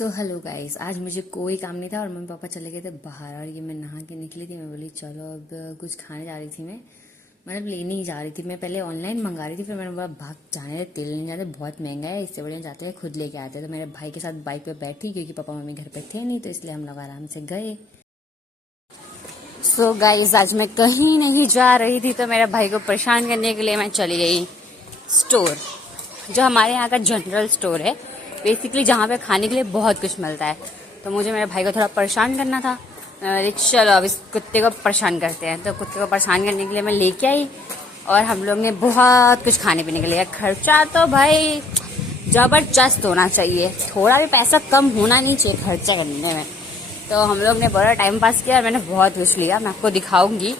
So hello guys, आज मुझे कोई काम नहीं था और मम्मी पापा चले गए थे बाहर और ये मैं नहा के निकली थी। मैं बोली चलो अब कुछ खाने जा रही थी। मैं मतलब लेने ही जा रही थी। मैं पहले ऑनलाइन मंगा रही थी, फिर मैंने बोला भाग जाने दे, तेल नहीं जाते, बहुत महंगा है, इससे बढ़िया जाते हैं खुद लेके आते हैं। तो मेरे भाई के साथ बाइक पे बैठी क्योंकि पापा मम्मी घर पे थे नहीं, तो इसलिए हम लोग आराम से गए। सो गाइस, आज मैं कहीं नहीं जा रही थी, तो मेरे भाई को परेशान करने के लिए मैं चली गई स्टोर, जो हमारे यहाँ का जनरल स्टोर है बेसिकली, जहाँ पे खाने के लिए बहुत कुछ मिलता है। तो मुझे मेरे भाई को थोड़ा परेशान करना था। मैं बोली चलो अब इस कुत्ते को परेशान करते हैं। तो कुत्ते को परेशान करने के लिए मैं लेके आई और हम लोग ने बहुत कुछ खाने पीने के लिए। खर्चा तो भाई जबरदस्त होना चाहिए, थोड़ा भी पैसा कम होना नहीं चाहिए खर्चा करने में। तो हम लोग ने बड़ा टाइम पास किया और मैंने बहुत कुछ लिया। मैं आपको दिखाऊंगी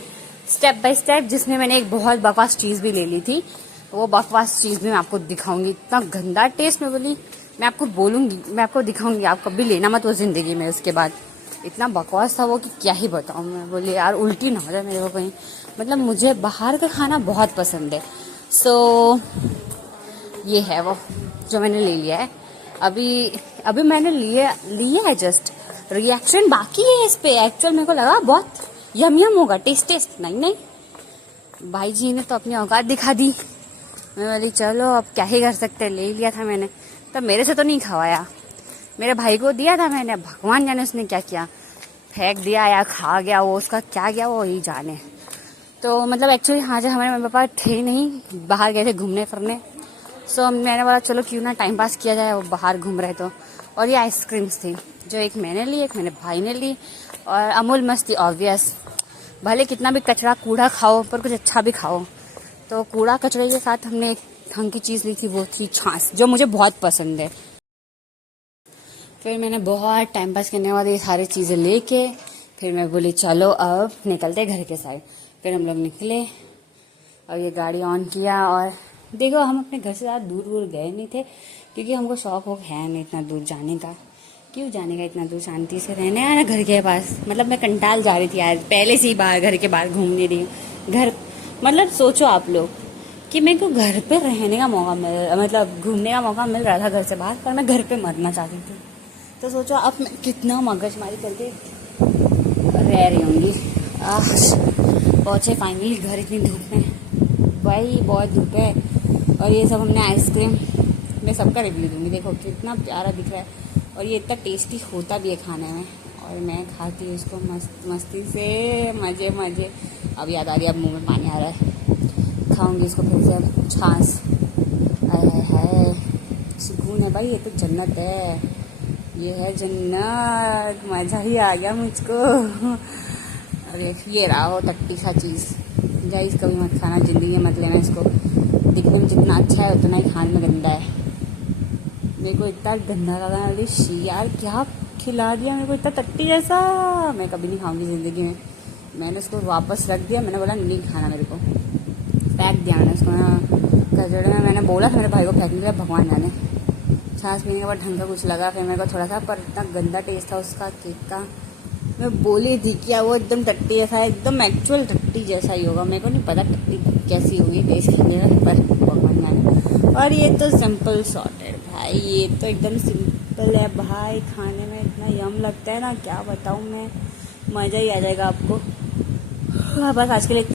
स्टेप बाय स्टेप, जिसमें मैंने एक बहुत बकवास चीज़ भी ले ली थी। वो बकवास चीज़ भी मैं आपको दिखाऊंगी। इतना गंदा टेस्ट, मैं बोली मैं आपको बोलूंगी, मैं आपको दिखाऊंगी, आप कभी लेना मत वो जिंदगी में। उसके बाद इतना बकवास था वो कि क्या ही बताऊं। मैं बोली यार उल्टी ना हो जाए मेरे को कहीं। मतलब मुझे बाहर का खाना बहुत पसंद है। सो ये है वो जो मैंने ले लिया है। अभी अभी मैंने लिया है, जस्ट रिएक्शन बाकी है इस पे। एक्चुअल मेरे को लगा बहुत यम होगा, टेस्ट नहीं। भाई जी ने तो अपनी औकात दिखा दी। मैं बोली चलो अब क्या ही कर सकते, ले लिया था मैंने। तब मेरे से तो नहीं खवाया, मेरे भाई को दिया था मैंने। भगवान जाने उसने क्या किया, फेंक दिया या खा गया, वो उसका क्या गया वो ही जाने। तो मतलब एक्चुअली हाँ, जब हमारे मम्मी पापा थे नहीं, बाहर गए थे घूमने फिरने। सो मैंने बोला चलो क्यों ना टाइम पास किया जाए, वो बाहर घूम रहे तो। और ये आइसक्रीम्स थी, जो एक मैंने ली, एक मेरे भाई ने ली। और अमूल मस्ती ऑब्वियस, भले कितना भी कचरा कूड़ा खाओ पर कुछ अच्छा भी खाओ। तो कूड़ा कचरे के साथ हमने एक ढंग की चीज़ ली थी, वो थी छाछ, जो मुझे बहुत पसंद है। फिर मैंने बहुत टाइम पास करने वाली ये सारी चीज़ें लेके फिर मैं बोली चलो अब निकलते घर के साइड। फिर हम लोग निकले और ये गाड़ी ऑन किया। और देखो, हम अपने घर से ज़्यादा दूर गए नहीं थे क्योंकि हमको शौक हो है नहीं इतना दूर जाने का। क्यों जाने का इतना दूर, शांति से रहने आना घर के पास। मतलब मैं कंटाल जा रही थी यार, पहले से ही बाहर घर के बाहर घूमने रही हूँ। घर मतलब सोचो आप लोग कि मेरे को घर पे रहने का मौका मतलब घूमने का मौका मिल रहा था घर से बाहर, पर मैं घर पे मरना चाहती थी। तो सोचो अब मैं कितना मगजमारी करके रह रही होंगी। पहुँचे फाइनली घर, इतनी धूप में भाई, बहुत धूप है। और ये सब हमने आइसक्रीम, मैं सबका रिव्यू दूंगी, देखो कितना प्यारा दिख रहा है और ये इतना टेस्टी होता भी है खाने में। और मैं खाती हूँ इसको मस्ती से, मज़े। अब याद आ रही है, अब मुंह में पानी आ रहा है। खाऊंगी इसको फिर से अब छाछ। हाय सुकून है भाई, ये तो जन्नत है, ये है जन्नत, मज़ा ही आ गया मुझको। अरे ये रहा वो टट्टी सा चीज़, गाइस कभी मत खाना, ज़िंदगी में मत लेना इसको। दिखने में जितना अच्छा है उतना ही खाने में गंदा है। मेरे को इतना गंदा लगा, अरे शी यार क्या खिला दिया मेरे को इतना टट्टी जैसा। मैं कभी नहीं खाऊंगी ज़िंदगी में। मैंने उसको वापस रख दिया, मैंने बोला नहीं खाना मेरे को, फेंक दिया मैंने उसको ना कचड़े में। मैंने बोला था मेरे भाई को फेंकने के लिए, भगवान जाने। छाछ पीने के बाद ढंग का कुछ लगा फिर मेरे को थोड़ा सा, पर इतना गंदा टेस्ट था उसका केक का। मैं बोली थी क्या वो एकदम टट्टी जैसा है, एकदम एक्चुअल टट्टी जैसा ही होगा। मेरे को नहीं पता टट्टी कैसी होगी टेस्ट करने में, पर भगवान जाने। और ये तो सिंपल सॉर्टेड भाई, ये तो एकदम सिंपल है भाई, खाने में इतना यम लगता है ना, क्या बताऊँ मैं, मज़ा ही आ जाएगा आपको। बस आज के लिए